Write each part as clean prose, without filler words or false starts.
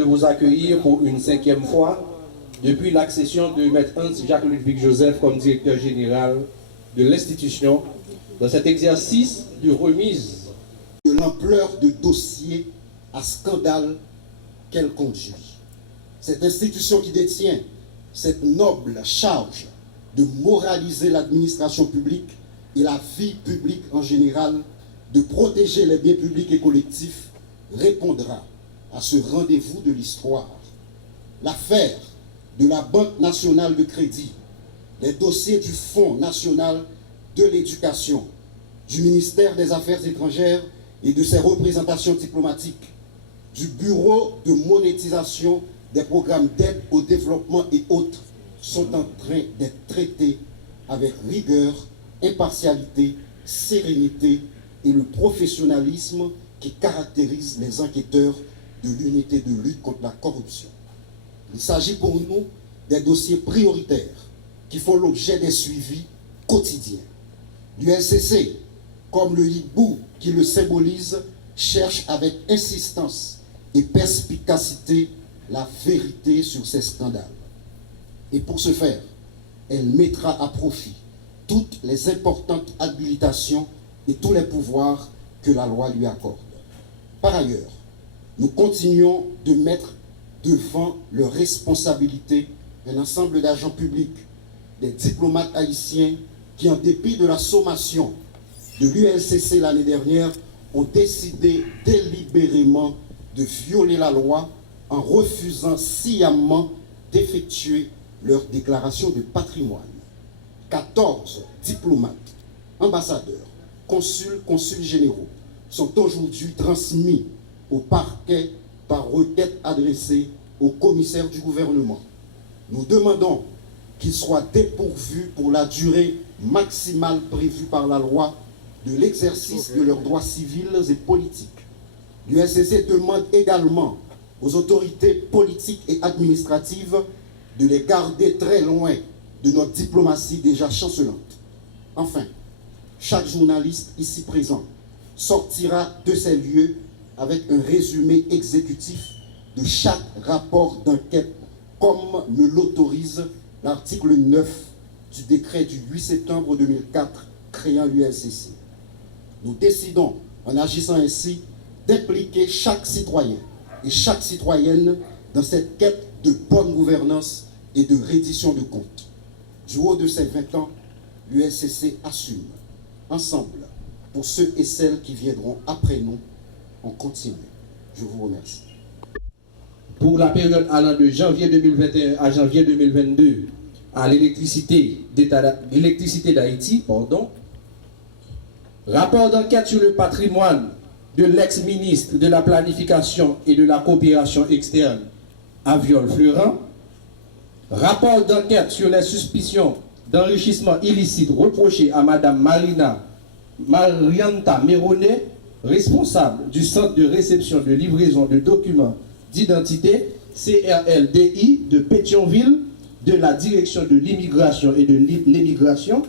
de vous accueillir pour une 5e fois depuis l'accession de Maître Hans-Jacques Ludwig Joseph comme directeur général de l'institution dans cet exercice de remise de l'ampleur de dossiers à scandale qu'elle conduit. Cette institution qui détient cette noble charge de moraliser l'administration publique et la vie publique en général, de protéger les biens publics et collectifs, répondra à ce rendez-vous de l'histoire. L'affaire de la Banque nationale de crédit, les dossiers du Fonds national de l'éducation, du ministère des Affaires étrangères et de ses représentations diplomatiques, du Bureau de monétisation des programmes d'aide au développement et autres, sont en train d'être traités avec rigueur, impartialité, sérénité et le professionnalisme qui caractérise les enquêteurs de l'unité de lutte contre la corruption. Il s'agit pour nous des dossiers prioritaires qui font l'objet des suivis quotidiens. L'UNCC, comme le hibou qui le symbolise, cherche avec insistance et perspicacité la vérité sur ces scandales. Et pour ce faire, elle mettra à profit toutes les importantes habilitations et tous les pouvoirs que la loi lui accorde. Par ailleurs, nous continuons de mettre devant leurs responsabilités un ensemble d'agents publics, des diplomates haïtiens qui, en dépit de la sommation de l'UNCC l'année dernière, ont décidé délibérément de violer la loi en refusant sciemment d'effectuer leur déclaration de patrimoine. 14 diplomates, ambassadeurs, consuls généraux sont aujourd'hui transmis au parquet par requête adressée au commissaire du gouvernement. Nous demandons qu'ils soient dépourvus pour la durée maximale prévue par la loi de l'exercice de leurs droits civils et politiques. L'UNCC demande également aux autorités politiques et administratives de les garder très loin de notre diplomatie déjà chancelante. Enfin, chaque journaliste ici présent sortira de ces lieux avec un résumé exécutif de chaque rapport d'enquête, comme me l'autorise l'article 9 du décret du 8 septembre 2004 créant l'UNCC. Nous décidons, en agissant ainsi, d'impliquer chaque citoyen et chaque citoyenne dans cette quête de bonne gouvernance et de reddition de comptes. Du haut de ces 20 ans, l'UNCC assume, ensemble, pour ceux et celles qui viendront après nous, on continue. Je vous remercie. Pour la période allant de janvier 2021 à janvier 2022 à l'électricité d'Haïti, rapport d'enquête sur le patrimoine de l'ex-ministre de la Planification et de la Coopération externe, Aviol-Fleuran, rapport d'enquête sur les suspicions d'enrichissement illicite reprochées à Mme Marianta Méronet, responsable du centre de réception de livraison de documents d'identité CRLDI de Pétionville, de la direction de l'immigration et de l'émigration,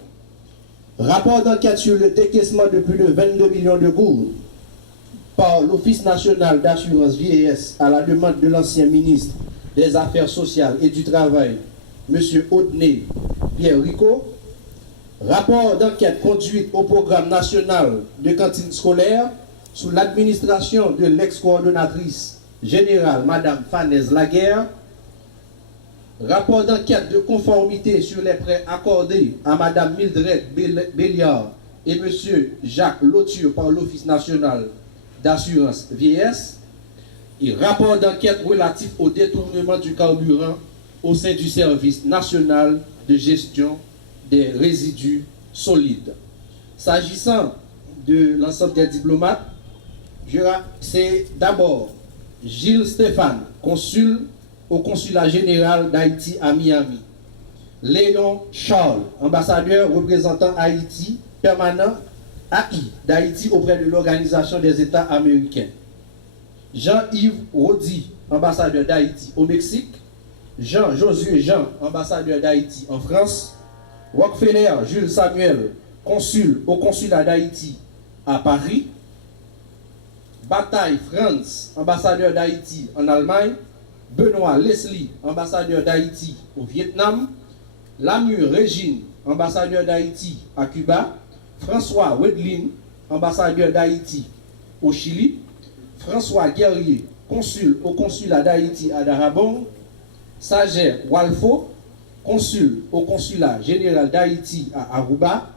rapport d'enquête sur le décaissement de plus de 22 millions de gourdes par l'Office national d'assurance vieillesse à la demande de l'ancien ministre des Affaires sociales et du Travail, M. Audney Pierre Rico, rapport d'enquête conduite au programme national de cantine scolaire sous l'administration de l'ex-coordonnatrice générale Mme Fanez Laguerre, rapport d'enquête de conformité sur les prêts accordés à Mme Mildred Béliard et M. Jacques Lauture par l'Office national d'assurance vieillesse, et rapport d'enquête relatif au détournement du carburant au sein du service national de gestion des résidus solides. S'agissant de l'ensemble des diplomates, c'est d'abord Gilles Stéphane, consul au consulat général d'Haïti à Miami. Léon Charles, ambassadeur représentant Haïti permanent d'Haïti auprès de l'Organisation des États américains. Jean-Yves Rodi, ambassadeur d'Haïti au Mexique. Jean-Josué Jean, ambassadeur d'Haïti en France. Rockefeller Jules Samuel, consul au consulat d'Haïti à Paris. Bataille Franz, ambassadeur d'Haïti en Allemagne. Benoît Leslie, ambassadeur d'Haïti au Vietnam. Lamur Régine, ambassadeur d'Haïti à Cuba. François Wedlin, ambassadeur d'Haïti au Chili. François Guerrier, consul au consulat d'Haïti à Darabong. Sager Walfo, consul au consulat général d'Haïti à Aruba.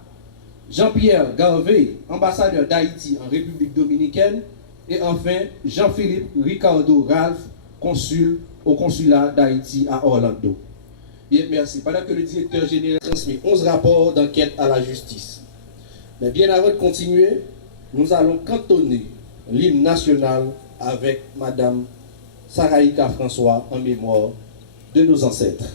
Jean-Pierre Garvey, ambassadeur d'Haïti en République dominicaine. Et enfin, Jean-Philippe Ricardo Ralph, consul au consulat d'Haïti à Orlando. Bien, merci. Pendant que le directeur général transmet 11 rapports d'enquête à la justice. Mais bien avant de continuer, nous allons cantonner l'hymne national avec Madame Saraïka François en mémoire de nos ancêtres.